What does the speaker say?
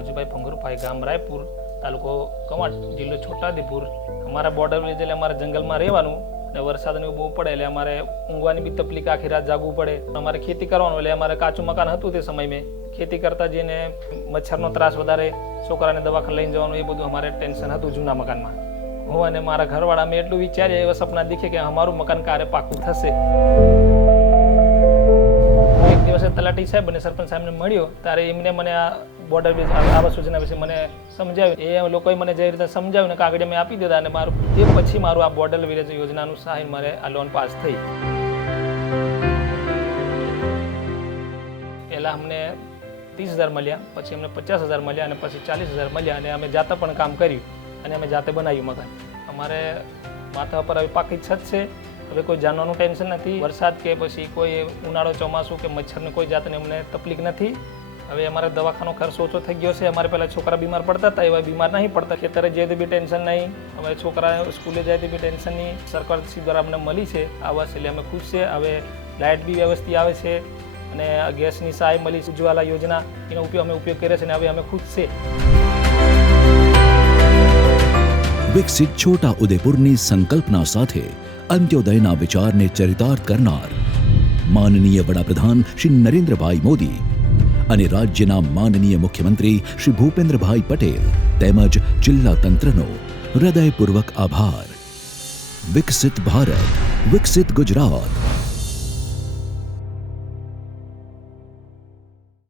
રાજુભાઈ ભંગુરભાઈ, ગામ રાયપુર, તાલુકો કવાંટ, જિલ્લો છોટાઉદેપુર. અમારા બોર્ડર વિલેજ એટલે અમારે જંગલમાં રહેવાનું અને વરસાદને બહુ પડે એટલે અમારે ઊંઘવાની બી તકલીફ, આખી રાત જાગવું પડે. અમારે ખેતી કરવાનું એટલે અમારે કાચું મકાન હતું તે સમય મેં. ખેતી કરતા જઈને મચ્છરનો ત્રાસ વધારે, છોકરાને દવાખાને લઈને જવાનું, એ બધું અમારે ટેન્શન હતું જૂના મકાનમાં. હું અને મારા ઘરવાળા મેં એટલું વિચારીએ, એવા સપના દેખે કે અમારું મકાન ક્યારે પાકું થશે. એક દિવસે તલાટી સાહેબ અને સરપંચ સાહેબને મળ્યો ત્યારે એમને મને આ બોર્ડર વિલેજ આવાસ યોજના વિશે મને સમજાવ્યું. એ લોકોએ મને જે રીતે સમજાવ્યું ને કાગળ મેં આપી દીધા અને મારું એ પછી મારું આ બોર્ડર વિલેજ યોજનાનું સહાય મારે આ લોન પાસ થઈ. પહેલાં અમને 30,000 મળ્યા, પછી અમને 50,000 મળ્યા અને પછી 40,000 મળ્યા અને અમે જાતે પણ કામ કર્યું અને અમે જાતે બનાવ્યું મકાન. અમારે માથા પર હવે પાકી છત છે. હવે કોઈ જાનવાનું ટેન્શન નથી. વરસાદ કે પછી કોઈ ઉનાળો, ચોમાસું કે મચ્છરની કોઈ જાતની અમને તકલીફ નથી. હવે અમારે દવાખાનો ખર્ચ ઓછો થઈ ગયો છે. અમારે પહેલાં છોકરા બીમાર પડતા હતા, એવા બીમાર નહીં પડતા. ખેતરે જાય તો બી ટેન્શન નહીં. હવે છોકરા સ્કૂલે જાય તો બી ટેન્શન નહીં. સરકાર દ્વારા અમને મળી છે આવાસ, એટલે અમે ખુશ છે. હવે લાઇટ બી વ્યવસ્થિત આવે છે અને ગેસની સહાય મળી, ઉજ્જવલા યોજના, એનો અમે ઉપયોગ કરીએ છીએ અને હવે અમે ખુશ છે. વિકસિત છોટા ઉદેપુરની સંકલ્પના સાથે અંત્યોદયના વિચારને ચરિતાર્થ કરનાર માનનીય વડાપ્રધાન શ્રી નરેન્દ્રભાઈ મોદી અને રાજ્યના માનનીય મુખ્યમંત્રી શ્રી ભૂપેન્દ્રભાઈ પટેલ તેમજ જિલ્લા તંત્રનો હૃદયપૂર્વક આભાર. વિકસિત ભારત, વિકસિત ગુજરાત.